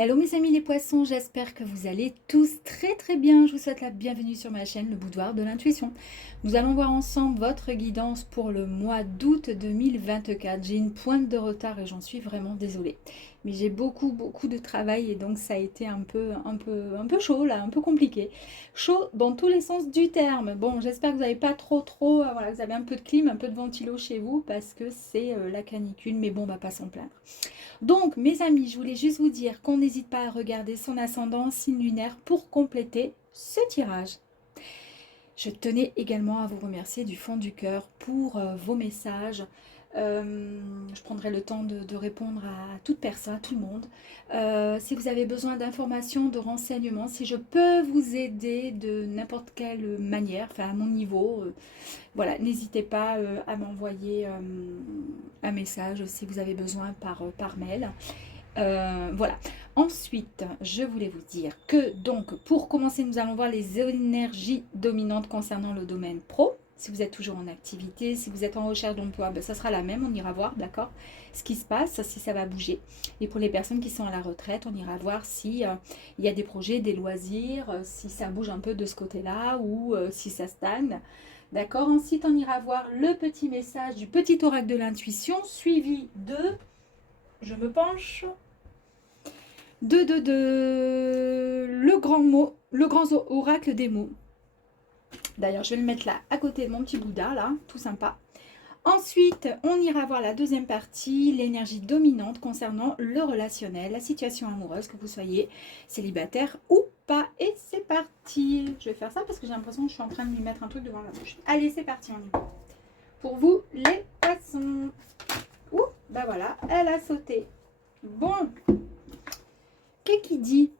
Hello mes amis les poissons, j'espère que vous allez tous très très bien. Je vous souhaite la bienvenue sur ma chaîne Le Boudoir de l'Intuition. Nous allons voir ensemble votre guidance pour le mois d'août 2024. J'ai une pointe de retard et j'en suis vraiment désolée. Mais j'ai beaucoup de travail et donc ça a été un peu chaud là, un peu compliqué. Chaud dans tous les sens du terme. Bon, j'espère que vous n'avez pas trop, voilà, vous avez un peu de clim, un peu de ventilo chez vous parce que c'est la canicule. Mais bon, on va pas s'en plaindre. Donc, mes amis, je voulais juste vous dire qu'on n'hésite pas à regarder son ascendant, signe lunaire, pour compléter ce tirage. Je tenais également à vous remercier du fond du cœur pour vos messages. Je prendrai le temps de répondre à toute personne, à tout le monde. Si vous avez besoin d'informations, de renseignements, si je peux vous aider de n'importe quelle manière, enfin à mon niveau, voilà, n'hésitez pas à m'envoyer un message si vous avez besoin par mail. Voilà. Ensuite, je voulais vous dire que donc pour commencer, nous allons voir les énergies dominantes concernant le domaine pro. Si vous êtes toujours en activité, si vous êtes en recherche d'emploi, ben, ça sera la même, on ira voir, d'accord, ce qui se passe, si ça va bouger. Et pour les personnes qui sont à la retraite, on ira voir si il y a des projets, des loisirs, si ça bouge un peu de ce côté-là ou si ça stagne. D'accord. Ensuite, on ira voir le petit message du petit oracle de l'intuition, suivi de, je me penche, le grand mot, le grand oracle des mots. D'ailleurs, je vais le mettre là, à côté de mon petit Bouddha, là, tout sympa. Ensuite, on ira voir la deuxième partie, l'énergie dominante concernant le relationnel, la situation amoureuse, que vous soyez célibataire ou pas. Et c'est parti. Je vais faire ça parce que j'ai l'impression que je suis en train de lui mettre un truc devant la bouche. Allez, c'est parti, on y va. Pour vous, les poissons. Ouh, bah voilà, elle a sauté. Bon, qu'est-ce qu'il dit?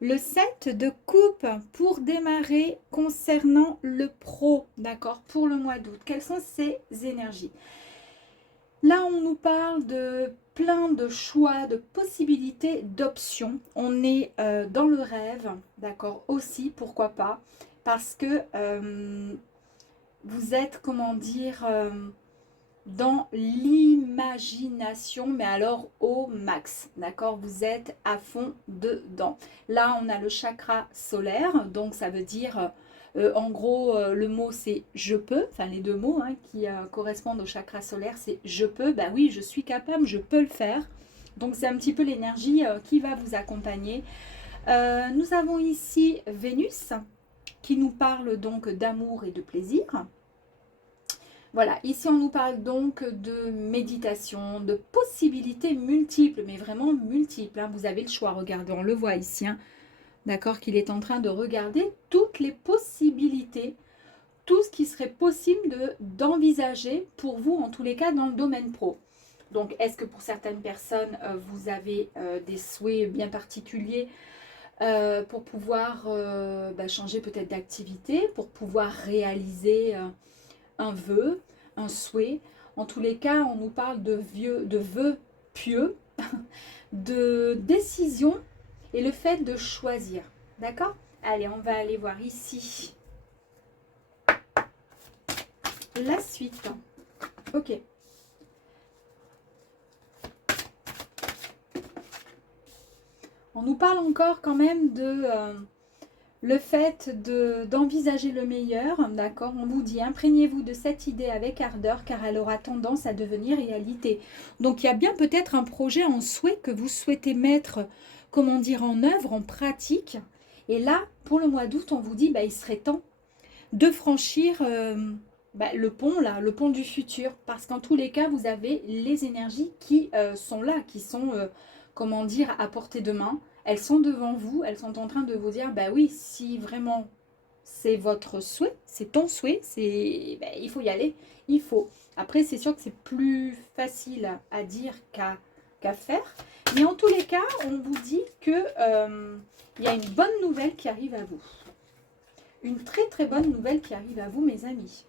Le 7 de coupe pour démarrer concernant le pro, d'accord, pour le mois d'août. Quelles sont ces énergies? Là, on nous parle de plein de choix, de possibilités, d'options. On est dans le rêve, d'accord, aussi, pourquoi pas, parce que vous êtes, comment dire, dans l'imagination, mais alors au max, d'accord? Vous êtes à fond dedans. Là, on a le chakra solaire, donc ça veut dire, en gros, le mot c'est je peux, enfin les deux mots hein, qui correspondent au chakra solaire, c'est je peux, ben oui, je suis capable, je peux le faire. Donc c'est un petit peu l'énergie qui va vous accompagner. Nous avons ici Vénus qui nous parle donc d'amour et de plaisir. Voilà, ici on nous parle donc de méditation, de possibilités multiples, mais vraiment multiples. Hein. Vous avez le choix, regardez, on le voit ici, hein. D'accord, qu'il est en train de regarder toutes les possibilités, tout ce qui serait possible d'envisager pour vous, en tous les cas, dans le domaine pro. Donc, est-ce que pour certaines personnes, vous avez des souhaits bien particuliers pour pouvoir changer peut-être d'activité, pour pouvoir réaliser un vœu, un souhait. En tous les cas, on nous parle de vœux pieux, de décision et le fait de choisir. D'accord? Allez, on va aller voir ici la suite. Ok. On nous parle encore quand même de le fait d'envisager le meilleur, d'accord? On vous dit, imprégnez-vous de cette idée avec ardeur car elle aura tendance à devenir réalité. Donc il y a bien peut-être un projet en souhait que vous souhaitez mettre, comment dire, en œuvre, en pratique. Et là, pour le mois d'août, on vous dit, il serait temps de franchir le pont, là, le pont du futur. Parce qu'en tous les cas, vous avez les énergies qui sont là, qui sont, comment dire, à portée de main. Elles sont devant vous, elles sont en train de vous dire, bah oui, si vraiment c'est votre souhait, c'est ton souhait, il faut y aller, il faut. Après, c'est sûr que c'est plus facile à dire qu'à faire. Mais en tous les cas, on vous dit que il y a une bonne nouvelle qui arrive à vous. Une très bonne nouvelle qui arrive à vous, mes amis.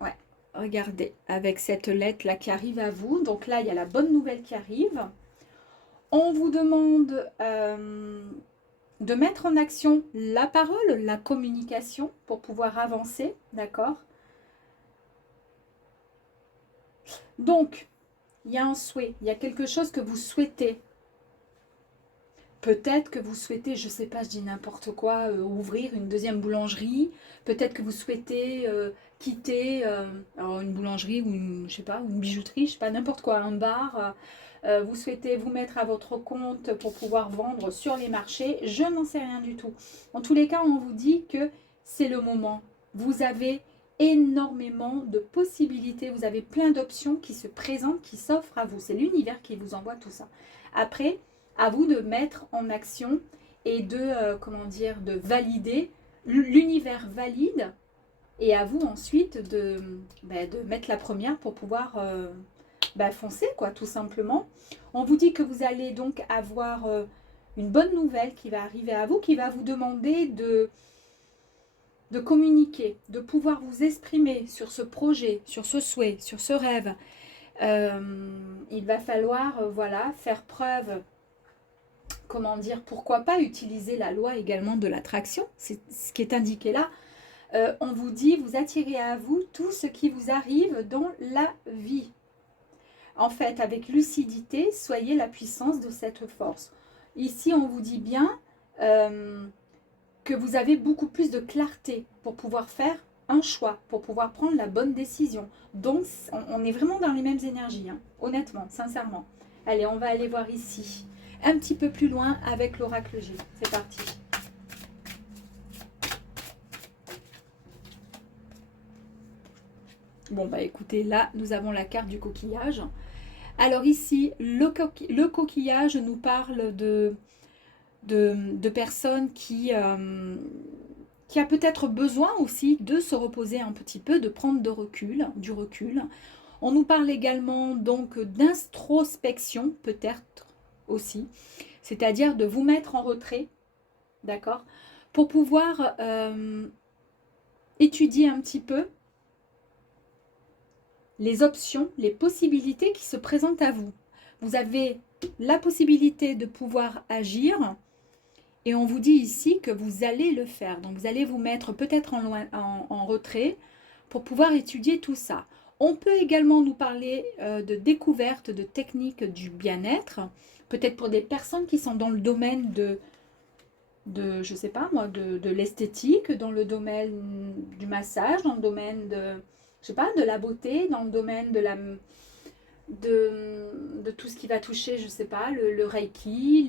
Ouais, regardez, avec cette lettre-là qui arrive à vous. Donc là, il y a la bonne nouvelle qui arrive. On vous demande de mettre en action la parole, la communication pour pouvoir avancer, d'accord? Donc, il y a un souhait, il y a quelque chose que vous souhaitez. Peut-être que vous souhaitez, je ne sais pas, je dis n'importe quoi, ouvrir une deuxième boulangerie. Peut-être que vous souhaitez quitter alors une boulangerie ou une, je sais pas, une bijouterie, je sais pas, n'importe quoi, un bar. Vous souhaitez vous mettre à votre compte pour pouvoir vendre sur les marchés. Je n'en sais rien du tout. En tous les cas, on vous dit que c'est le moment. Vous avez énormément de possibilités. Vous avez plein d'options qui se présentent, qui s'offrent à vous. C'est l'univers qui vous envoie tout ça. Après, à vous de mettre en action et de, comment dire, de valider. L'univers valide et à vous ensuite de mettre la première pour pouvoir foncer, quoi, tout simplement. On vous dit que vous allez donc avoir une bonne nouvelle qui va arriver à vous, qui va vous demander de communiquer, de pouvoir vous exprimer sur ce projet, sur ce souhait, sur ce rêve. Il va falloir voilà, faire preuve, comment dire, pourquoi pas utiliser la loi également de l'attraction, c'est ce qui est indiqué là. On vous dit, vous attirez à vous tout ce qui vous arrive dans la vie. En fait, avec lucidité, soyez la puissance de cette force. Ici, on vous dit bien que vous avez beaucoup plus de clarté pour pouvoir faire un choix, pour pouvoir prendre la bonne décision. Donc, on est vraiment dans les mêmes énergies, hein, honnêtement, sincèrement. Allez, on va aller voir ici, un petit peu plus loin avec l'oracle G. C'est parti. Bon, bah écoutez, là, nous avons la carte du coquillage. Alors ici, le coquillage nous parle de personnes qui a peut-être besoin aussi de se reposer un petit peu, de prendre du recul. On nous parle également donc d'introspection, peut-être aussi, c'est-à-dire de vous mettre en retrait, d'accord, pour pouvoir étudier un petit peu les options, les possibilités qui se présentent à vous. Vous avez la possibilité de pouvoir agir et on vous dit ici que vous allez le faire. Donc vous allez vous mettre peut-être en retrait pour pouvoir étudier tout ça. On peut également nous parler de découverte de techniques du bien-être, peut-être pour des personnes qui sont dans le domaine je sais pas moi, de l'esthétique, dans le domaine du massage, dans le domaine je sais pas, de la beauté, dans le domaine de tout ce qui va toucher, je sais pas, le Reiki,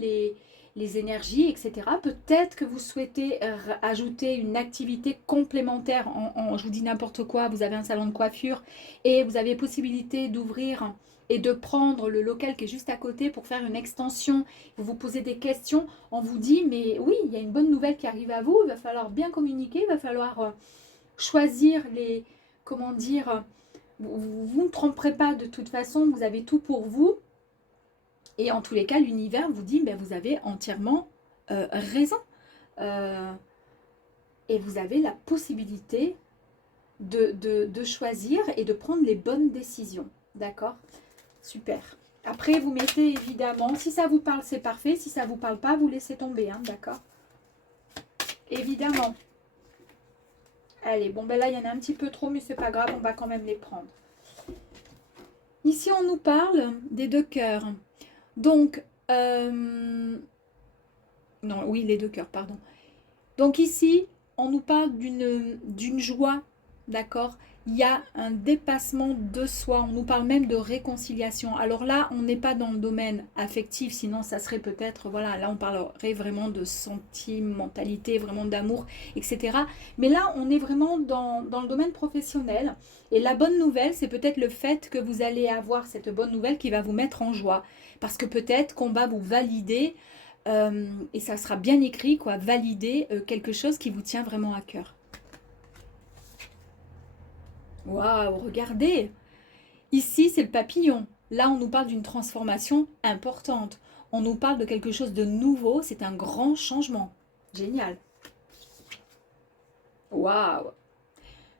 les énergies, etc. Peut-être que vous souhaitez ajouter une activité complémentaire, je vous dis n'importe quoi, vous avez un salon de coiffure et vous avez possibilité d'ouvrir et de prendre le local qui est juste à côté pour faire une extension, vous vous posez des questions, on vous dit, mais oui, il y a une bonne nouvelle qui arrive à vous, il va falloir bien communiquer, il va falloir choisir comment dire, vous ne tromperez pas de toute façon, vous avez tout pour vous. Et en tous les cas, l'univers vous dit, ben, vous avez entièrement raison. Et vous avez la possibilité de choisir et de prendre les bonnes décisions. D'accord? Super. Après, vous mettez évidemment, si ça vous parle, c'est parfait. Si ça ne vous parle pas, vous laissez tomber. Hein, d'accord? Évidemment. Allez, bon, ben là, il y en a un petit peu trop, mais c'est pas grave, on va quand même les prendre. Ici, on nous parle des deux cœurs. Donc, non, oui, les deux cœurs, pardon. Donc ici, on nous parle d'une joie, d'accord? Il y a un dépassement de soi, on nous parle même de réconciliation. Alors là, on n'est pas dans le domaine affectif, sinon ça serait peut-être, voilà, là on parlerait vraiment de sentimentalité, vraiment d'amour, etc. Mais là, on est vraiment dans le domaine professionnel. Et la bonne nouvelle, c'est peut-être le fait que vous allez avoir cette bonne nouvelle qui va vous mettre en joie. Parce que peut-être qu'on va vous valider, et ça sera bien écrit, quoi, valider quelque chose qui vous tient vraiment à cœur. Waouh, regardez! Ici, c'est le papillon. Là, on nous parle d'une transformation importante. On nous parle de quelque chose de nouveau. C'est un grand changement. Génial. Waouh!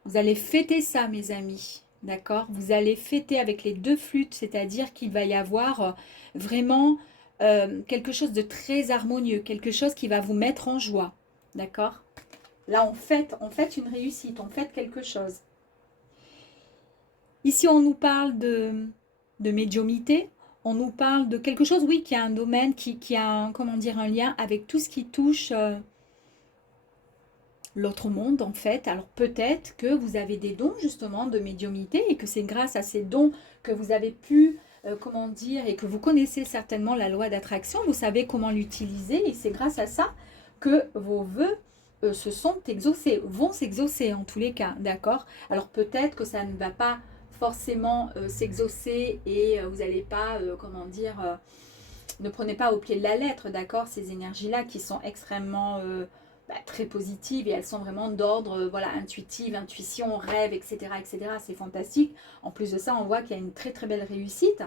Vous allez fêter ça, mes amis. D'accord? Vous allez fêter avec les deux flûtes, c'est-à-dire qu'il va y avoir vraiment quelque chose de très harmonieux, quelque chose qui va vous mettre en joie. D'accord? Là, on fête une réussite, on fête quelque chose. Ici, on nous parle de médiumnité. On nous parle de quelque chose, oui, qui a un domaine, qui a, comment dire, un lien avec tout ce qui touche l'autre monde, en fait. Alors peut-être que vous avez des dons, justement, de médiumnité et que c'est grâce à ces dons que vous avez pu, comment dire, et que vous connaissez certainement la loi d'attraction, vous savez comment l'utiliser et c'est grâce à ça que vos vœux se sont exaucés, vont s'exaucer en tous les cas, d'accord? Alors peut-être que ça ne va pas forcément s'exaucer et vous n'allez pas, comment dire, ne prenez pas au pied de la lettre, d'accord? Ces énergies-là qui sont extrêmement très positives et elles sont vraiment d'ordre voilà, intuitive, intuition, rêve, etc. etc. C'est fantastique. En plus de ça, on voit qu'il y a une très très belle réussite.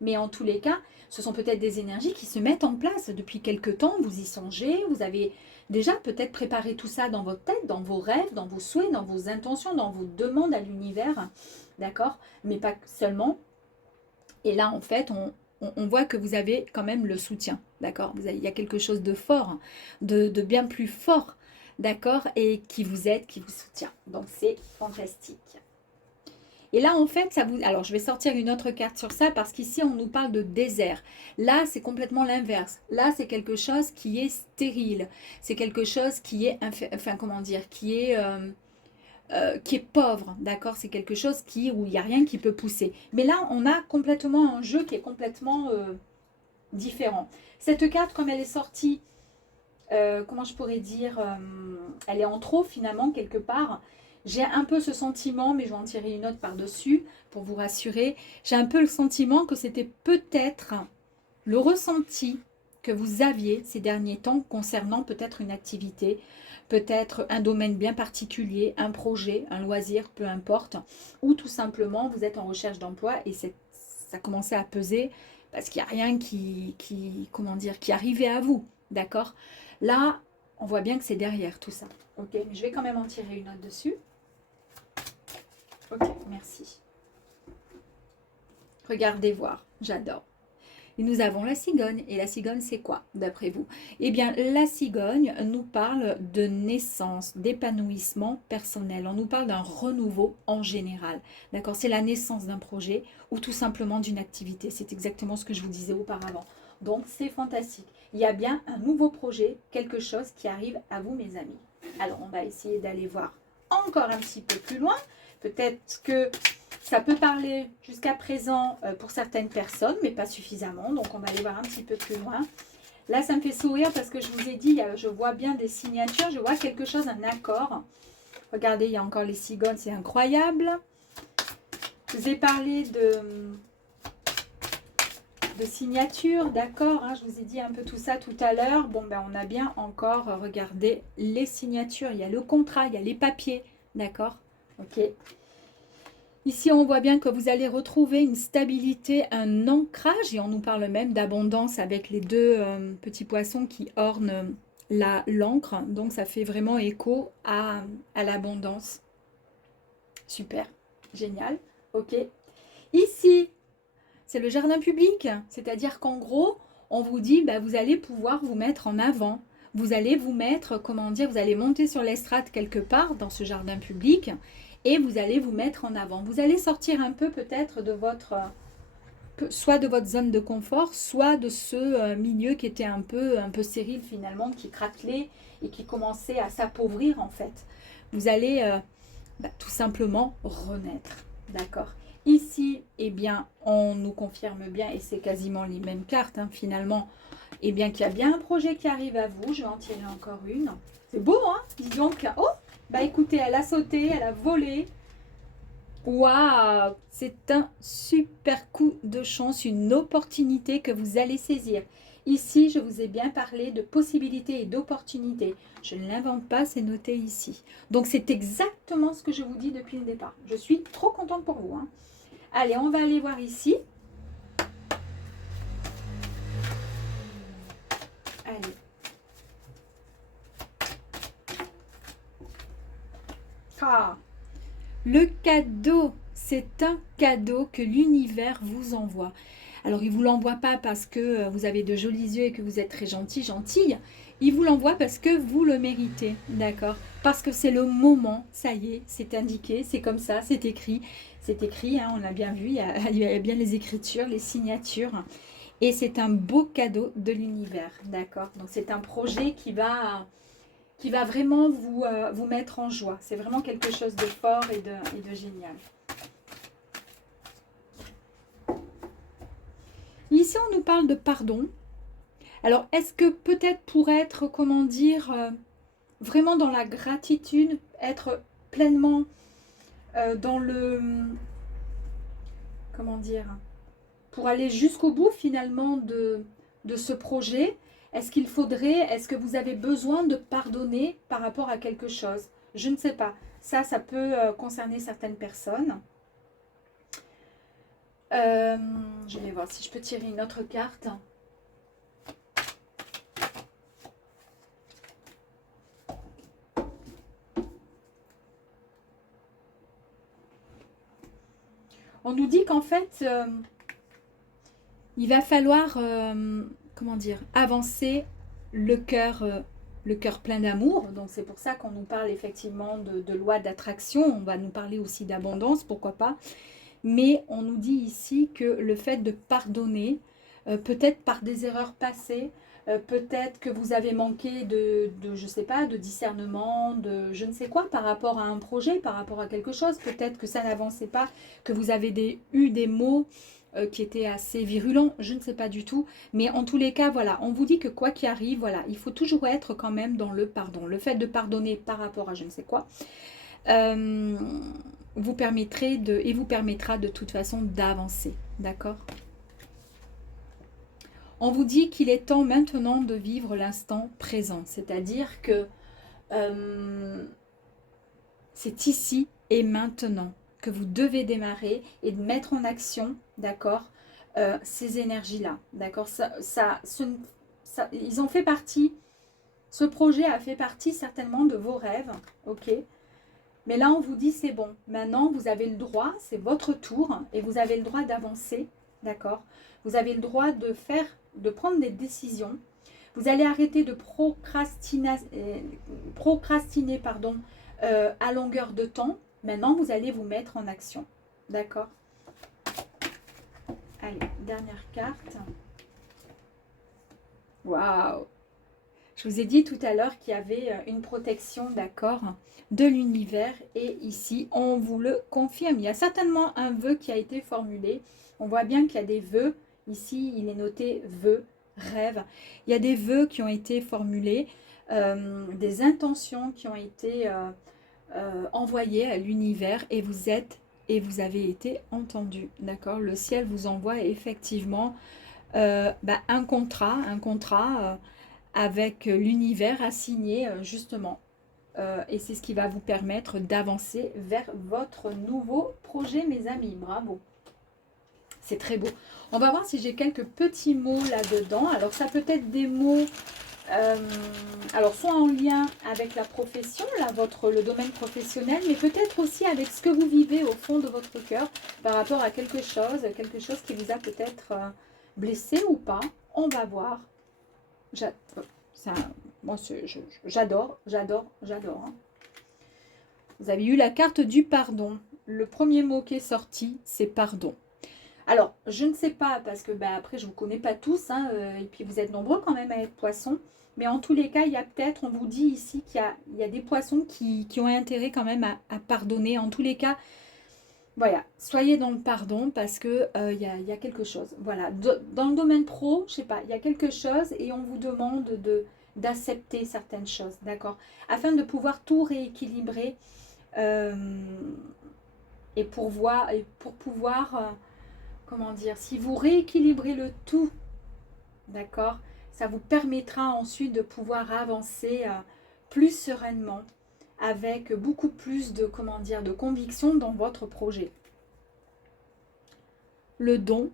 Mais en tous les cas, ce sont peut-être des énergies qui se mettent en place depuis quelque temps. Vous y songez, vous avez déjà peut-être préparé tout ça dans votre tête, dans vos rêves, dans vos souhaits, dans vos intentions, dans vos demandes à l'univers. D'accord? Mais pas seulement. Et là, en fait, on voit que vous avez quand même le soutien. D'accord? Il y a quelque chose de fort, de bien plus fort. D'accord? Et qui vous aide, qui vous soutient. Donc, c'est fantastique. Et là, en fait, ça vous... Alors, je vais sortir une autre carte sur ça parce qu'ici, on nous parle de désert. Là, c'est complètement l'inverse. Là, c'est quelque chose qui est stérile. C'est quelque chose qui est... Enfin, comment dire? Qui est pauvre, d'accord? C'est quelque chose où il n'y a rien qui peut pousser. Mais là, on a complètement un jeu qui est complètement différent. Cette carte, comme elle est sortie, comment je pourrais dire, elle est en trop finalement quelque part. J'ai un peu ce sentiment, mais je vais en tirer une autre par-dessus pour vous rassurer. J'ai un peu le sentiment que c'était peut-être le ressenti que vous aviez ces derniers temps concernant peut-être une activité, peut-être un domaine bien particulier, un projet, un loisir, peu importe, ou tout simplement vous êtes en recherche d'emploi et ça commençait à peser parce qu'il n'y a rien comment dire, qui arrivait à vous, d'accord? Là, on voit bien que c'est derrière tout ça, ok? Mais je vais quand même en tirer une autre dessus. Ok, merci. Regardez voir, j'adore. Et nous avons la cigogne. Et la cigogne, c'est quoi, d'après vous? Eh bien, la cigogne nous parle de naissance, d'épanouissement personnel. On nous parle d'un renouveau en général. D'accord? C'est la naissance d'un projet ou tout simplement d'une activité. C'est exactement ce que je vous disais auparavant. Donc, c'est fantastique. Il y a bien un nouveau projet, quelque chose qui arrive à vous, mes amis. Alors, on va essayer d'aller voir encore un petit peu plus loin. Peut-être que ça peut parler jusqu'à présent pour certaines personnes, mais pas suffisamment. Donc, on va aller voir un petit peu plus loin. Là, ça me fait sourire parce que je vous ai dit, je vois bien des signatures. Je vois quelque chose, un accord. Regardez, il y a encore les cigognes, c'est incroyable. Je vous ai parlé de signatures, d'accord, hein, je vous ai dit un peu tout ça tout à l'heure. Bon, ben, on a bien encore, regardé les signatures. Il y a le contrat, il y a les papiers, d'accord? Ok. Ici, on voit bien que vous allez retrouver une stabilité, un ancrage, et on nous parle même d'abondance avec les deux petits poissons qui ornent l'encre. Donc, ça fait vraiment écho à l'abondance. Super, génial, ok. Ici, c'est le jardin public, c'est-à-dire qu'en gros, on vous dit, bah, vous allez pouvoir vous mettre en avant. Vous allez vous mettre, comment dire, vous allez monter sur l'estrade quelque part dans ce jardin public et vous allez vous mettre en avant. Vous allez sortir un peu peut-être de soit de votre zone de confort, soit de ce milieu qui était un peu stérile finalement, qui craquelait et qui commençait à s'appauvrir en fait. Vous allez tout simplement renaître, d'accord? Ici, eh bien, on nous confirme bien, et c'est quasiment les mêmes cartes hein, finalement, eh bien qu'il y a bien un projet qui arrive à vous. Je vais en tirer encore une. C'est beau, hein? Dis donc. Oh, bah écoutez, elle a sauté, elle a volé. Waouh! C'est un super coup de chance, une opportunité que vous allez saisir. Ici, je vous ai bien parlé de possibilités et d'opportunités. Je ne l'invente pas, c'est noté ici. Donc, c'est exactement ce que je vous dis depuis le départ. Je suis trop contente pour vous. Hein. Allez, on va aller voir ici. Allez. Ah, le cadeau, c'est un cadeau que l'univers vous envoie. Alors, il ne vous l'envoie pas parce que vous avez de jolis yeux et que vous êtes très gentille. Il vous l'envoie parce que vous le méritez, d'accord? Parce que c'est le moment, ça y est, c'est indiqué, c'est comme ça, c'est écrit, hein, on a bien vu, il y a bien les écritures, les signatures. Et c'est un beau cadeau de l'univers, d'accord? Donc c'est un projet qui va vraiment vous mettre en joie. C'est vraiment quelque chose de fort et de génial. Ici, on nous parle de pardon. Alors, est-ce que peut-être pour être, comment dire, vraiment dans la gratitude, être pleinement dans le, comment dire, pour aller jusqu'au bout finalement de ce projet, est-ce que vous avez besoin de pardonner par rapport à quelque chose? Je ne sais pas. Ça peut concerner certaines personnes. Euh, je vais voir si je peux tirer une autre carte. On nous dit qu'en fait, il va falloir, comment dire, avancer le cœur plein d'amour. Donc c'est pour ça qu'on nous parle effectivement de loi d'attraction. On va nous parler aussi d'abondance, pourquoi pas. Mais on nous dit ici que le fait de pardonner, peut-être par des erreurs passées, peut-être que vous avez manqué je sais pas, de discernement, de je ne sais quoi, par rapport à un projet, par rapport à quelque chose. Peut-être que ça n'avançait pas, que vous avez eu des mots qui étaient assez virulents, je ne sais pas du tout. Mais en tous les cas, voilà, on vous dit que quoi qu'il arrive, voilà, il faut toujours être quand même dans le pardon. Le fait de pardonner par rapport à je ne sais quoi, vous permettra de toute façon d'avancer, d'accord? On vous dit qu'il est temps maintenant de vivre l'instant présent, c'est-à-dire que c'est ici et maintenant que vous devez démarrer et de mettre en action, d'accord, ces énergies-là, d'accord? Ils ont fait partie, ce projet a fait partie certainement de vos rêves, ok? Mais là, on vous dit, c'est bon. Maintenant, vous avez le droit, c'est votre tour, et vous avez le droit d'avancer, d'accord? Vous avez le droit de prendre des décisions. Vous allez arrêter de procrastiner pardon, à longueur de temps. Maintenant, vous allez vous mettre en action, d'accord? Allez, dernière carte. Waouh! Je vous ai dit tout à l'heure qu'il y avait une protection, d'accord, de l'univers. Et ici, on vous le confirme. Il y a certainement un vœu qui a été formulé. On voit bien qu'il y a des vœux. Ici, il est noté vœux, rêve. Il y a des vœux qui ont été formulés, des intentions qui ont été envoyées à l'univers. Et vous avez été entendu, d'accord? Le ciel vous envoie effectivement un contrat, avec l'univers assigné justement. Et c'est ce qui va vous permettre d'avancer vers votre nouveau projet, mes amis. Bravo. C'est très beau. On va voir si j'ai quelques petits mots là-dedans. Alors, ça peut être des mots, alors soit en lien avec la profession, là, le domaine professionnel, mais peut-être aussi avec ce que vous vivez au fond de votre cœur par rapport à quelque chose qui vous a peut-être blessé ou pas. On va voir. Moi, j'adore. Hein. Vous avez eu la carte du pardon. Le premier mot qui est sorti, c'est pardon. Alors, je ne sais pas, parce que après, je ne vous connais pas tous, hein, et puis vous êtes nombreux quand même à être poissons. Mais en tous les cas, il y a peut-être, on vous dit ici qu'il y a des poissons qui ont intérêt quand même à pardonner. En tous les cas, voilà, soyez dans le pardon parce que y a quelque chose. Voilà, dans le domaine pro, je sais pas, il y a quelque chose et on vous demande d'accepter certaines choses, d'accord? Afin de pouvoir tout rééquilibrer et pour pouvoir, comment dire, si vous rééquilibrez le tout, d'accord, ça vous permettra ensuite de pouvoir avancer plus sereinement avec beaucoup plus de, comment dire, de conviction dans votre projet. Le don.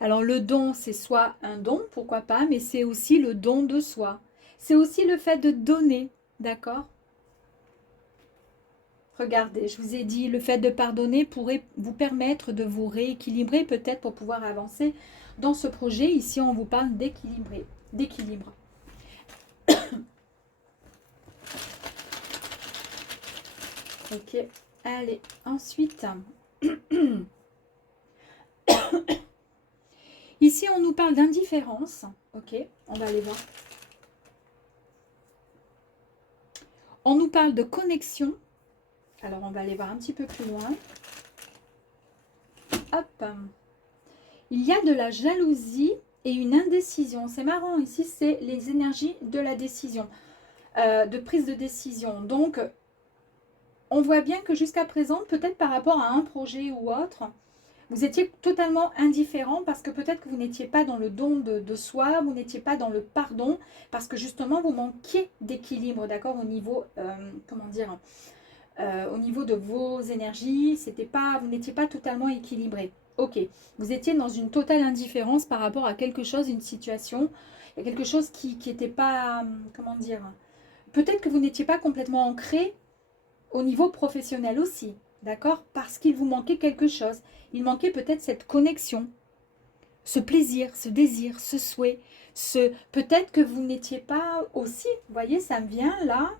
Alors le don, c'est soit un don, pourquoi pas, mais c'est aussi le don de soi. C'est aussi le fait de donner, d'accord? Regardez, je vous ai dit, le fait de pardonner pourrait vous permettre de vous rééquilibrer peut-être pour pouvoir avancer dans ce projet. Ici, on vous parle d'équilibre. Ok, allez, ensuite. Ici, on nous parle d'indifférence. Ok, on va aller voir. On nous parle de connexion. Alors, on va aller voir un petit peu plus loin. Hop. Il y a de la jalousie et une indécision. C'est marrant, ici, c'est les énergies de la décision, de prise de décision. Donc, on voit bien que jusqu'à présent, peut-être par rapport à un projet ou autre, vous étiez totalement indifférent parce que peut-être que vous n'étiez pas dans le don de soi, vous n'étiez pas dans le pardon, parce que justement, vous manquiez d'équilibre, d'accord, au niveau, comment dire, au niveau de vos énergies, vous n'étiez pas totalement équilibré. Ok, vous étiez dans une totale indifférence par rapport à quelque chose, une situation, il y a quelque chose qui n'était pas, comment dire, peut-être que vous n'étiez pas complètement ancré au niveau professionnel aussi, d'accord? Parce qu'il vous manquait quelque chose. Il manquait peut-être cette connexion, ce plaisir, ce désir, ce souhait, peut-être que vous n'étiez pas aussi, vous voyez, ça me vient là,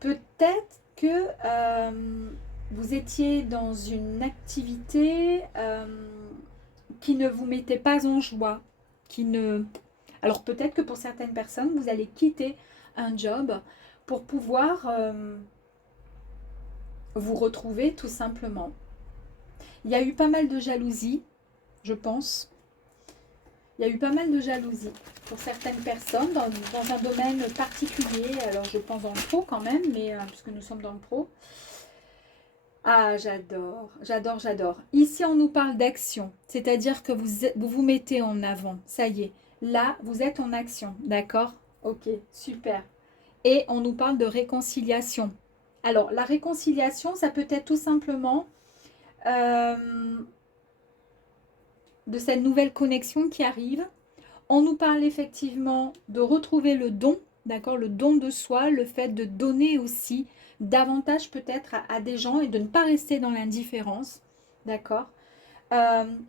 peut-être que vous étiez dans une activité qui ne vous mettait pas en joie, qui ne... Alors peut-être que pour certaines personnes, vous allez quitter un job pour pouvoir vous retrouver tout simplement. Il y a eu pas mal de jalousie, je pense. Il y a eu pas mal de jalousie pour certaines personnes dans un domaine particulier. Alors je pense dans le pro quand même, mais puisque nous sommes dans le pro. Ah, j'adore, j'adore, j'adore. Ici, on nous parle d'action, c'est-à-dire que vous mettez en avant. Ça y est, là, vous êtes en action, d'accord? Ok, super. Et on nous parle de réconciliation. Alors, la réconciliation, ça peut être tout simplement de cette nouvelle connexion qui arrive. On nous parle effectivement de retrouver le don, d'accord, le don de soi, le fait de donner aussi davantage peut-être à des gens et de ne pas rester dans l'indifférence, d'accord,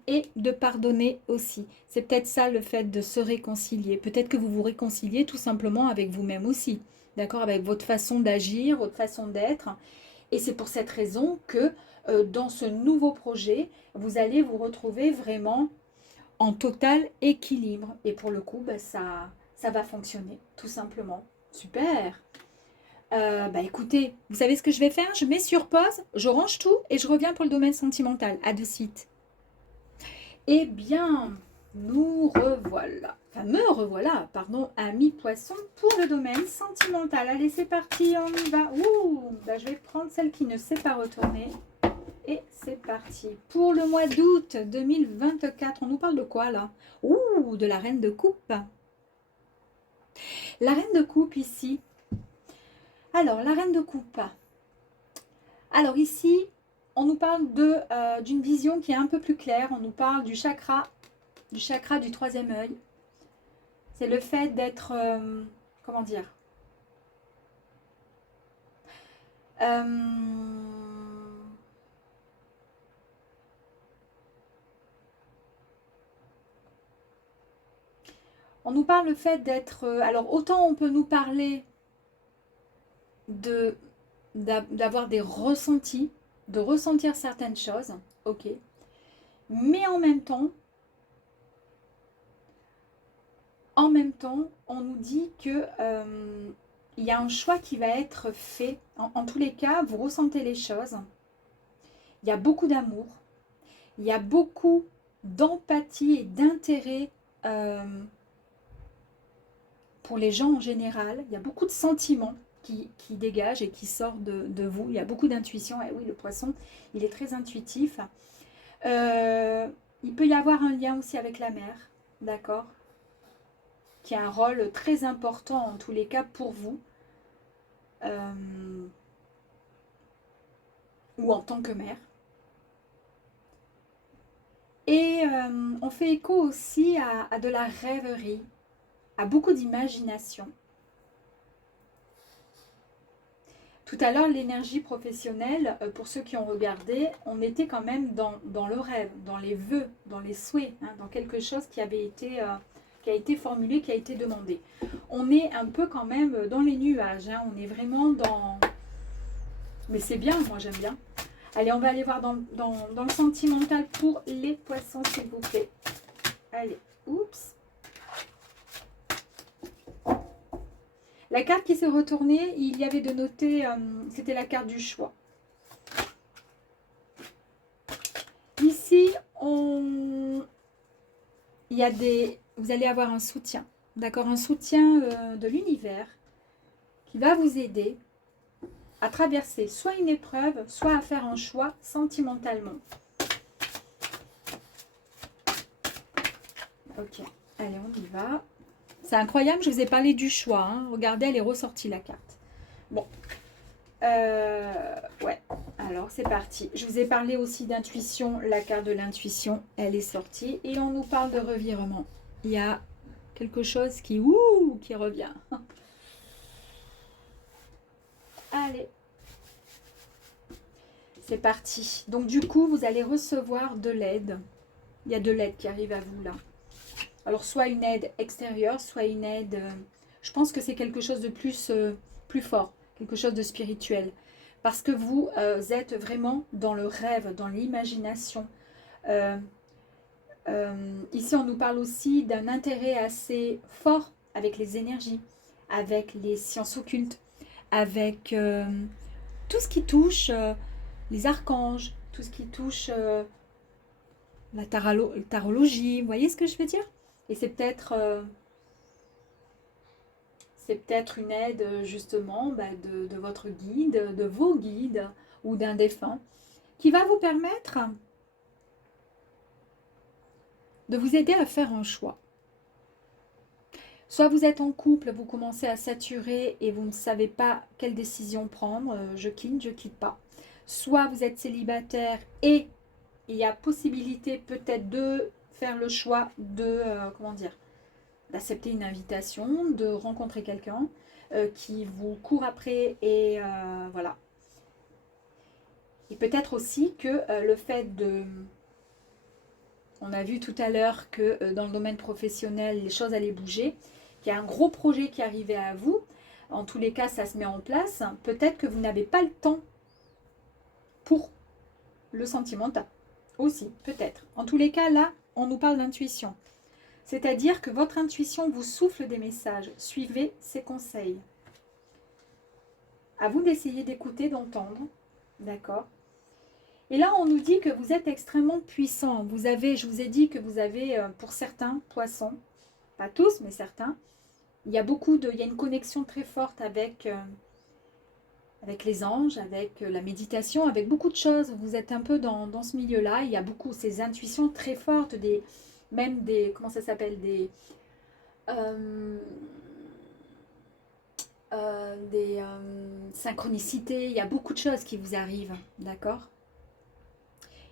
et de pardonner aussi. C'est peut-être ça le fait de se réconcilier. Peut-être que vous vous réconciliez tout simplement avec vous-même aussi, d'accord, avec votre façon d'agir, votre façon d'être. Et c'est pour cette raison que dans ce nouveau projet, vous allez vous retrouver vraiment en total équilibre. Et pour le coup, bah, ça va fonctionner, tout simplement. Super. Bah écoutez, vous savez ce que je vais faire? Je mets sur pause, je range tout et je reviens pour le domaine sentimental. À de suite. Eh bien, nous revoilà. Enfin, me revoilà, pardon, ami poisson pour le domaine sentimental. Allez, c'est parti, on y va. Ouh, bah, je vais prendre celle qui ne sait pas retourner. Et c'est parti. Pour le mois d'août 2024, on nous parle de quoi là? Ouh, de la reine de coupe. La reine de coupe ici. Alors, la reine de coupe. Alors ici, on nous parle d'une vision qui est un peu plus claire. On nous parle du chakra du troisième œil. C'est le fait d'être, comment dire, on nous parle le fait d'être, alors autant on peut nous parler d'avoir des ressentis, de ressentir certaines choses, ok, mais en même temps, on nous dit que il y a un choix qui va être fait. En tous les cas, vous ressentez les choses. Il y a beaucoup d'amour. Il y a beaucoup d'empathie et d'intérêt pour les gens en général. Il y a beaucoup de sentiments qui dégagent et qui sortent de vous. Il y a beaucoup d'intuition. Et oui, le poisson, il est très intuitif. Il peut y avoir un lien aussi avec la mer, d'accord, qui a un rôle très important en tous les cas pour vous. Ou en tant que mère. Et on fait écho aussi à de la rêverie, à beaucoup d'imagination. Tout à l'heure, l'énergie professionnelle, pour ceux qui ont regardé, on était quand même dans le rêve, dans les vœux, dans les souhaits, hein, dans quelque chose qui a été formulé, qui a été demandé. On est un peu quand même dans les nuages, hein, on est vraiment Mais c'est bien, moi j'aime bien. Allez, on va aller voir dans le sentimental pour les poissons, s'il vous plaît. Allez, oups. La carte qui s'est retournée, il y avait de noter, c'était la carte du choix. Ici, il y a vous allez avoir un soutien, d'accord, un soutien de l'univers qui va vous aider à traverser soit une épreuve, soit à faire un choix sentimentalement. Ok, allez, on y va. C'est incroyable, je vous ai parlé du choix. Hein. Regardez, elle est ressortie la carte. Bon. Ouais, alors c'est parti. Je vous ai parlé aussi d'intuition. La carte de l'intuition, elle est sortie. Et on nous parle de revirement. Il y a quelque chose qui revient. Allez. C'est parti. Donc du coup, vous allez recevoir de l'aide. Il y a de l'aide qui arrive à vous là. Alors soit une aide extérieure, soit une aide... je pense que c'est quelque chose de plus fort, quelque chose de spirituel. Parce que vous êtes vraiment dans le rêve, dans l'imagination. Ici, on nous parle aussi d'un intérêt assez fort avec les énergies, avec les sciences occultes, avec tout ce qui touche les archanges, tout ce qui touche la tarologie. Vous voyez ce que je veux dire? Et c'est peut-être une aide justement de votre guide, de vos guides ou d'un défunt qui va vous permettre de vous aider à faire un choix. Soit vous êtes en couple, vous commencez à saturer et vous ne savez pas quelle décision prendre, je quitte pas. Soit vous êtes célibataire et il y a possibilité peut-être de faire le choix de, d'accepter une invitation, de rencontrer quelqu'un qui vous court après et voilà. Et peut-être aussi que le fait de... On a vu tout à l'heure que dans le domaine professionnel, les choses allaient bouger, qu'il y a un gros projet qui arrivait à vous. En tous les cas, ça se met en place. Peut-être que vous n'avez pas le temps pour le sentimental. Aussi, peut-être. En tous les cas, là, on nous parle d'intuition. C'est-à-dire que votre intuition vous souffle des messages. Suivez ses conseils. À vous d'essayer d'écouter, d'entendre. D'accord ? Et là, on nous dit que vous êtes extrêmement puissant. Vous avez, je vous ai dit que vous avez, pour certains poissons, pas tous, mais certains, il y a une connexion très forte avec les anges, avec la méditation, avec beaucoup de choses. Vous êtes un peu dans ce milieu-là. Il y a beaucoup ces intuitions très fortes, même des, comment ça s'appelle, des synchronicités. Il y a beaucoup de choses qui vous arrivent, d'accord ?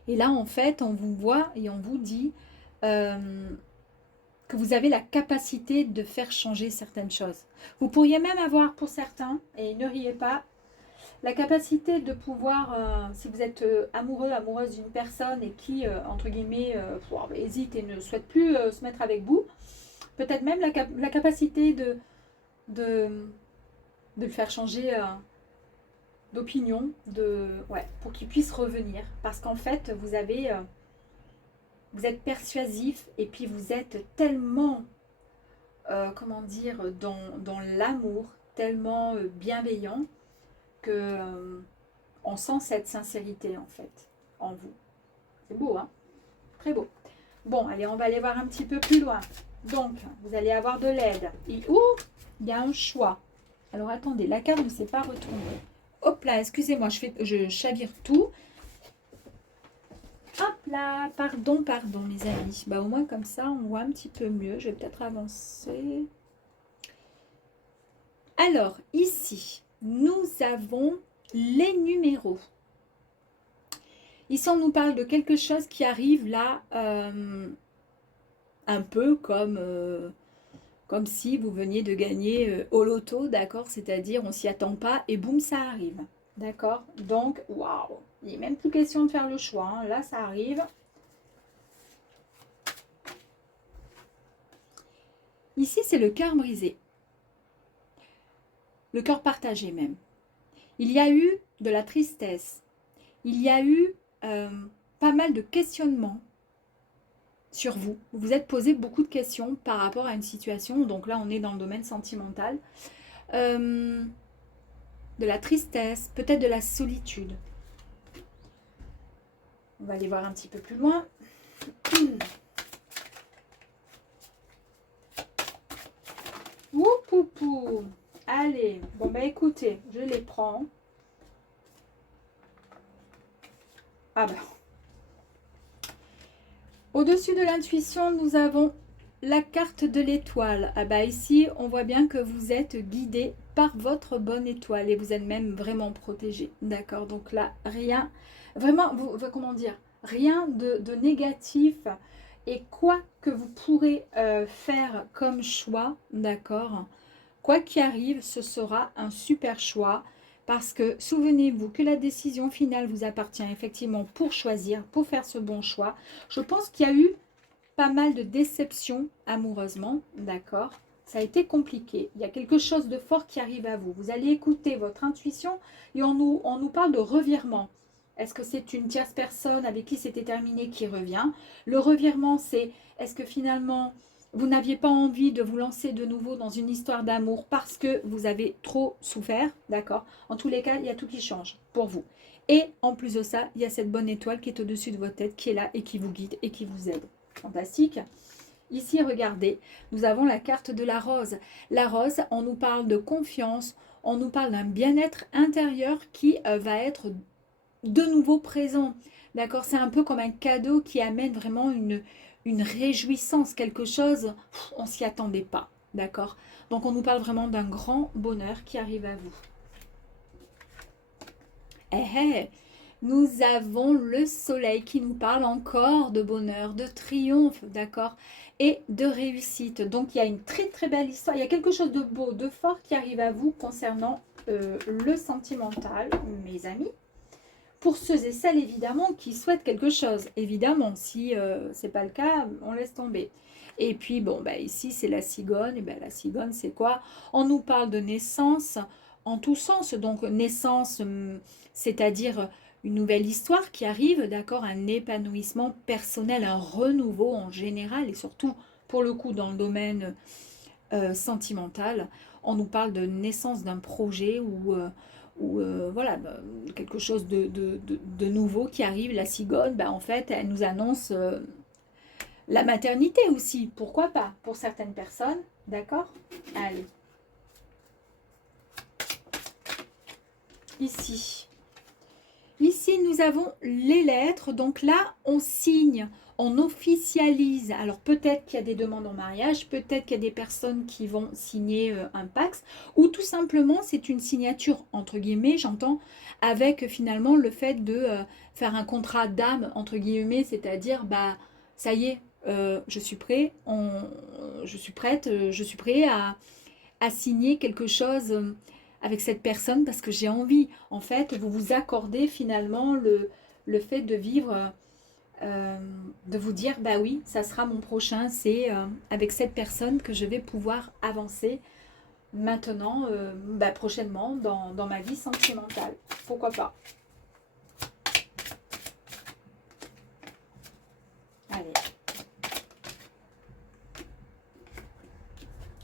Et là, en fait, on vous voit et on vous dit que vous avez la capacité de faire changer certaines choses. Vous pourriez même avoir, pour certains, et ne riez pas, la capacité de pouvoir, si vous êtes amoureux, amoureuse d'une personne et qui, entre guillemets, hésite et ne souhaite plus se mettre avec vous, peut-être même la capacité de le faire changer d'opinion, pour qu'il puisse revenir. Parce qu'en fait, vous êtes persuasif et puis vous êtes tellement, dans l'amour, tellement bienveillant que on sent cette sincérité en fait en vous. C'est beau, hein? Très beau. Bon, allez, on va aller voir un petit peu plus loin. Donc, vous allez avoir de l'aide. Il y a un choix. Alors, attendez, la carte ne s'est pas retournée. Hop là, excusez-moi, je chavire tout. Hop là, pardon, mes amis. Bah, au moins, comme ça, on voit un petit peu mieux. Je vais peut-être avancer. Alors, ici, nous avons les numéros. Ici, on nous parle de quelque chose qui arrive là, un peu comme si vous veniez de gagner au loto, d'accord? C'est-à-dire, on s'y attend pas et boum, ça arrive. D'accord? Donc, waouh! Il n'est même plus question de faire le choix. Hein. Là, ça arrive. Ici, c'est le cœur brisé. Le cœur partagé même. Il y a eu de la tristesse. Il y a eu pas mal de questionnements sur vous. Vous vous êtes posé beaucoup de questions par rapport à une situation. Donc là, on est dans le domaine sentimental. De la tristesse, peut-être de la solitude. On va aller voir un petit peu plus loin. Oupoupou. Allez, bon bah écoutez, je les prends. Ah bah. Au-dessus de l'intuition, nous avons la carte de l'étoile. Ah bah ici, on voit bien que vous êtes guidé par votre bonne étoile et vous êtes même vraiment protégé. D'accord, donc là, rien, vraiment, comment dire, rien de négatif. Et quoi que vous pourrez faire comme choix, d'accord, quoi qu'il arrive, ce sera un super choix. Parce que souvenez-vous que la décision finale vous appartient effectivement pour choisir, pour faire ce bon choix. Je pense qu'il y a eu pas mal de déceptions amoureusement, d'accord? Ça a été compliqué. Il y a quelque chose de fort qui arrive à vous. Vous allez écouter votre intuition et on nous parle de revirement. Est-ce que c'est une tierce personne avec qui c'était terminé qui revient? Le revirement, c'est est-ce que finalement vous n'aviez pas envie de vous lancer de nouveau dans une histoire d'amour parce que vous avez trop souffert, d'accord? En tous les cas, il y a tout qui change pour vous. Et en plus de ça, il y a cette bonne étoile qui est au-dessus de votre tête, qui est là et qui vous guide et qui vous aide. Fantastique. Ici, regardez, nous avons la carte de la rose. La rose, on nous parle de confiance, on nous parle d'un bien-être intérieur qui va être de nouveau présent. D'accord? C'est un peu comme un cadeau qui amène vraiment une réjouissance, quelque chose, on ne s'y attendait pas. D'accord? Donc, on nous parle vraiment d'un grand bonheur qui arrive à vous. Nous avons le soleil qui nous parle encore de bonheur, de triomphe, d'accord, et de réussite. Donc, il y a une très très belle histoire. Il y a quelque chose de beau, de fort qui arrive à vous concernant le sentimental, mes amis. Pour ceux et celles, évidemment, qui souhaitent quelque chose. Évidemment, si ce n'est pas le cas, on laisse tomber. Et puis, bon, bah, ici, c'est la cigogne. Et ben, la cigogne, c'est quoi? On nous parle de naissance en tous sens. Donc, naissance, c'est-à-dire une nouvelle histoire qui arrive, d'accord? Un épanouissement personnel, un renouveau en général, et surtout, pour le coup, dans le domaine sentimental. On nous parle de naissance d'un projet ou voilà, quelque chose de nouveau qui arrive. La cigogne, en fait, elle nous annonce la maternité aussi. Pourquoi pas pour certaines personnes, d'accord? Allez. Ici. Ici, nous avons les lettres. Donc là, on signe, on officialise. Alors peut-être qu'il y a des demandes en mariage, peut-être qu'il y a des personnes qui vont signer un Pacs, ou tout simplement, c'est une signature, entre guillemets, j'entends, avec finalement le fait de faire un contrat d'âme, entre guillemets, c'est-à-dire, bah, ça y est, je suis prêt, je suis prête, je suis prêt à signer quelque chose avec cette personne parce que j'ai envie. En fait, vous vous accordez finalement le fait de vivre, de vous dire, bah oui, ça sera mon prochain, c'est avec cette personne que je vais pouvoir avancer maintenant, prochainement, dans ma vie sentimentale. Pourquoi pas? Allez.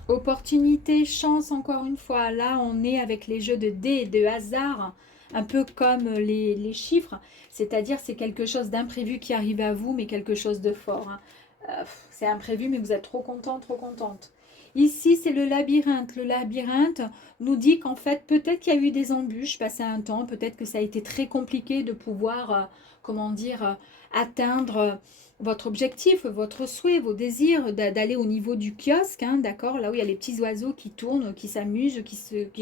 Opportunité, chance, encore une fois. Là, on est avec les jeux de dés et de hasard, un peu comme les chiffres. C'est-à-dire, c'est quelque chose d'imprévu qui arrive à vous, mais quelque chose de fort. Hein. C'est imprévu, mais vous êtes trop content, trop contente. Ici, c'est le labyrinthe. Le labyrinthe nous dit qu'en fait, peut-être qu'il y a eu des embûches passé un temps. Peut-être que ça a été très compliqué de pouvoir, comment dire, atteindre votre objectif, votre souhait, vos désirs, d'aller au niveau du kiosque, hein, d'accord, là où il y a les petits oiseaux qui tournent, qui s'amusent,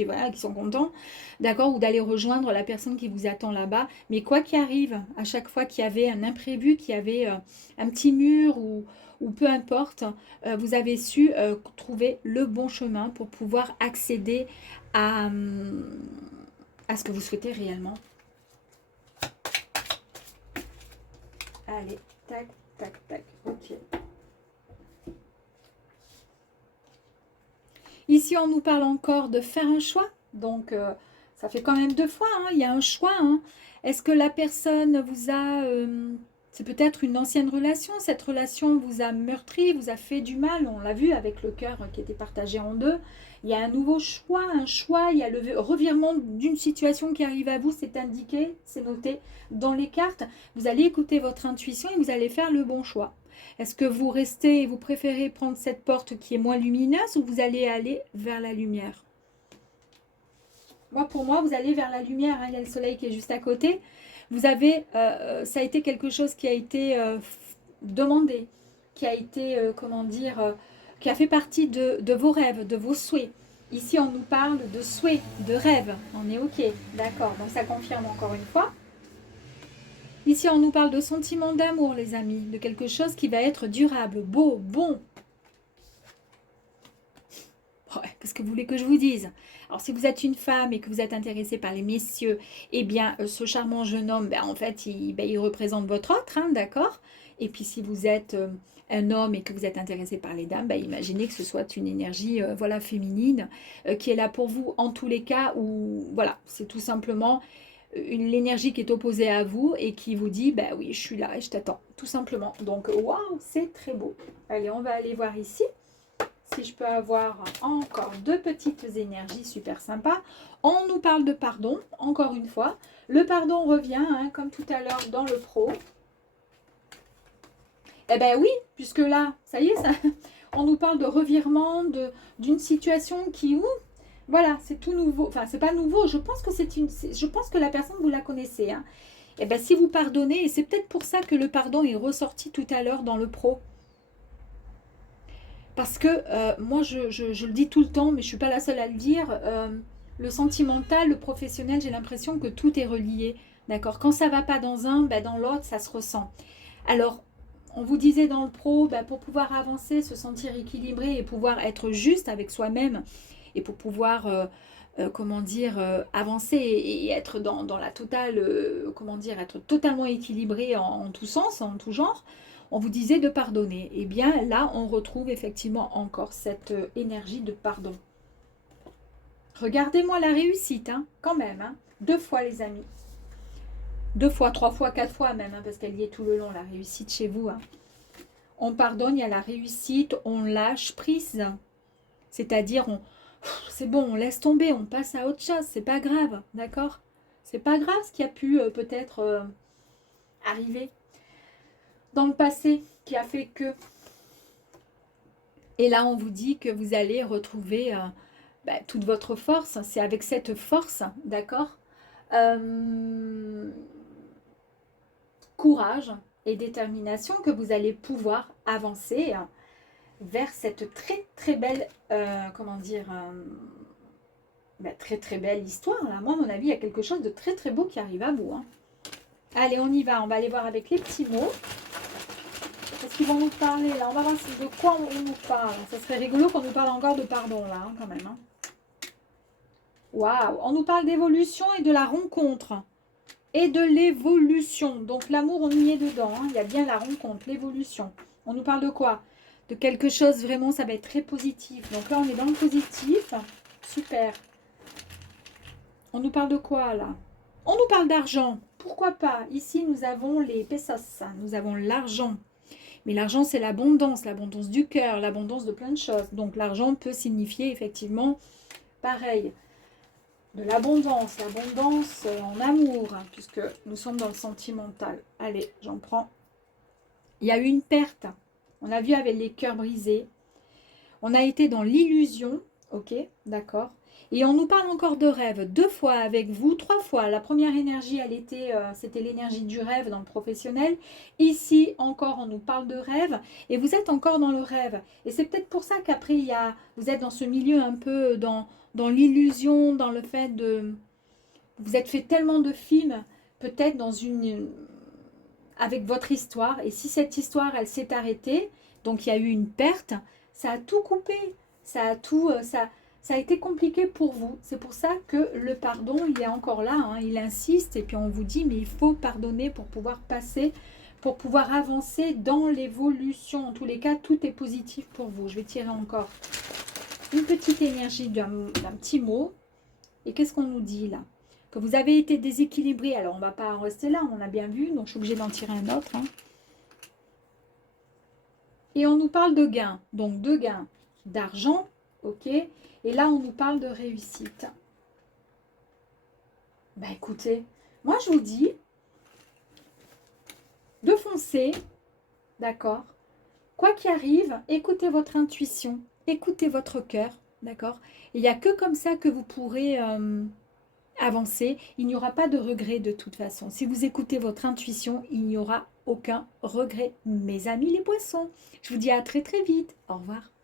voilà, qui sont contents, d'accord, ou d'aller rejoindre la personne qui vous attend là-bas. Mais quoi qu'il arrive, à chaque fois qu'il y avait un imprévu, qu'il y avait un petit mur ou peu importe, vous avez su trouver le bon chemin pour pouvoir accéder à ce que vous souhaitez réellement. Allez, tac, tac, tac, ok. Ici, on nous parle encore de faire un choix. Donc, Ça fait quand même 2 fois, hein, il y a un choix. Hein. Est-ce que la personne vous a... c'est peut-être une ancienne relation, cette relation vous a meurtri, vous a fait du mal, on l'a vu avec le cœur qui était partagé en deux. Il y a un nouveau choix, il y a le revirement d'une situation qui arrive à vous, c'est indiqué, c'est noté dans les cartes. Vous allez écouter votre intuition et vous allez faire le bon choix. Est-ce que vous restez et vous préférez prendre cette porte qui est moins lumineuse ou vous allez aller vers la lumière? Moi, pour moi, vous allez vers la lumière. Hein. Il y a le soleil qui est juste à côté. Vous avez, ça a été quelque chose qui a été demandé, qui a été, comment dire, qui a fait partie de vos rêves, de vos souhaits. Ici, on nous parle de souhaits, de rêves. On est OK, d'accord. Donc, ça confirme encore une fois. Ici, on nous parle de sentiments d'amour, les amis, de quelque chose qui va être durable, beau, bon. Ouais, qu'est-ce que vous voulez que je vous dise? Alors, si vous êtes une femme et que vous êtes intéressée par les messieurs, eh bien, ce charmant jeune homme, ben, en fait, il représente votre autre, hein, d'accord? Et puis, si vous êtes un homme et que vous êtes intéressé par les dames, ben, imaginez que ce soit une énergie voilà, féminine qui est là pour vous en tous les cas où, voilà, c'est tout simplement l'énergie qui est opposée à vous et qui vous dit, ben oui, je suis là et je t'attends, tout simplement. Donc, waouh, c'est très beau. Allez, on va aller voir ici. Si je peux avoir encore 2 petites énergies super sympas. On nous parle de pardon, encore une fois. Le pardon revient, hein, comme tout à l'heure dans le pro. Eh bien oui, puisque là, ça y est, ça, on nous parle de revirement, d'une situation qui, voilà, c'est tout nouveau. Enfin, c'est pas nouveau, je pense que je pense que la personne, vous la connaissez. Hein. Eh bien, si vous pardonnez, et c'est peut-être pour ça que le pardon est ressorti tout à l'heure dans le pro. Parce que moi, je le dis tout le temps, mais je ne suis pas la seule à le dire, le sentimental, le professionnel, j'ai l'impression que tout est relié. D'accord? Quand ça ne va pas dans un, ben dans l'autre, ça se ressent. Alors, on vous disait dans le pro, ben pour pouvoir avancer, se sentir équilibré et pouvoir être juste avec soi-même, et pour pouvoir, comment dire, avancer et être dans la totale, comment dire, être totalement équilibré en tout sens, en tout genre, on vous disait de pardonner. Et bien là, on retrouve effectivement encore cette énergie de pardon. Regardez-moi la réussite, hein, quand même. Hein. 2 fois, les amis. 2 fois, 3 fois, 4 fois même, hein, parce qu'elle y est tout le long, la réussite chez vous. Hein. On pardonne, il y a la réussite, on lâche prise. C'est-à-dire, c'est bon, on laisse tomber, on passe à autre chose. C'est pas grave, d'accord? C'est pas grave ce qui a pu peut-être arriver dans le passé qui a fait que... Et là, on vous dit que vous allez retrouver toute votre force. C'est avec cette force, d'accord, courage et détermination que vous allez pouvoir avancer vers cette très très belle, comment dire, très très belle histoire. Là. Moi, à mon avis, il y a quelque chose de très très beau qui arrive à vous. Hein. Allez, on y va. On va aller voir avec les petits mots. Qu'est-ce qu'ils vont nous parler là? On va voir de quoi on nous parle. Ça serait rigolo qu'on nous parle encore de pardon là, hein, quand même. Hein. Waouh! On nous parle d'évolution et de la rencontre. Et de l'évolution. Donc l'amour, on y est dedans. Hein. Il y a bien la rencontre, l'évolution. On nous parle de quoi? De quelque chose vraiment, ça va être très positif. Donc là, on est dans le positif. Super. On nous parle de quoi là? On nous parle d'argent. Pourquoi pas? Ici, nous avons les pesos. Nous avons l'argent. Mais l'argent, c'est l'abondance du cœur, l'abondance de plein de choses. Donc l'argent peut signifier effectivement pareil. De l'abondance en amour, hein, puisque nous sommes dans le sentimental. Allez, j'en prends. Il y a eu une perte. On a vu avec les cœurs brisés. On a été dans l'illusion. Ok, d'accord. Et on nous parle encore de rêve. 2 fois avec vous, 3 fois. La première énergie, elle était, c'était l'énergie du rêve dans le professionnel. Ici, encore, on nous parle de rêve. Et vous êtes encore dans le rêve. Et c'est peut-être pour ça qu'après, vous êtes dans ce milieu un peu dans l'illusion, dans le fait de... Vous êtes fait tellement de films, peut-être avec votre histoire. Et si cette histoire, elle s'est arrêtée, donc il y a eu une perte, ça a tout coupé. Ça a été compliqué pour vous. C'est pour ça que le pardon, il est encore là. Hein, il insiste et puis on vous dit, mais il faut pardonner pour pouvoir passer, pour pouvoir avancer dans l'évolution. En tous les cas, tout est positif pour vous. Je vais tirer encore une petite énergie d'un petit mot. Et qu'est-ce qu'on nous dit là? Que vous avez été déséquilibré. Alors, on ne va pas en rester là, on a bien vu, donc je suis obligée d'en tirer un autre. Hein. Et on nous parle de gains. Donc, de gains d'argent, ok. Et là, on nous parle de réussite. Ben écoutez, moi je vous dis de foncer, d'accord? Quoi qu'il arrive, écoutez votre intuition, écoutez votre cœur, d'accord? Il n'y a que comme ça que vous pourrez avancer. Il n'y aura pas de regret de toute façon. Si vous écoutez votre intuition, il n'y aura aucun regret. Mes amis les poissons, je vous dis à très très vite. Au revoir.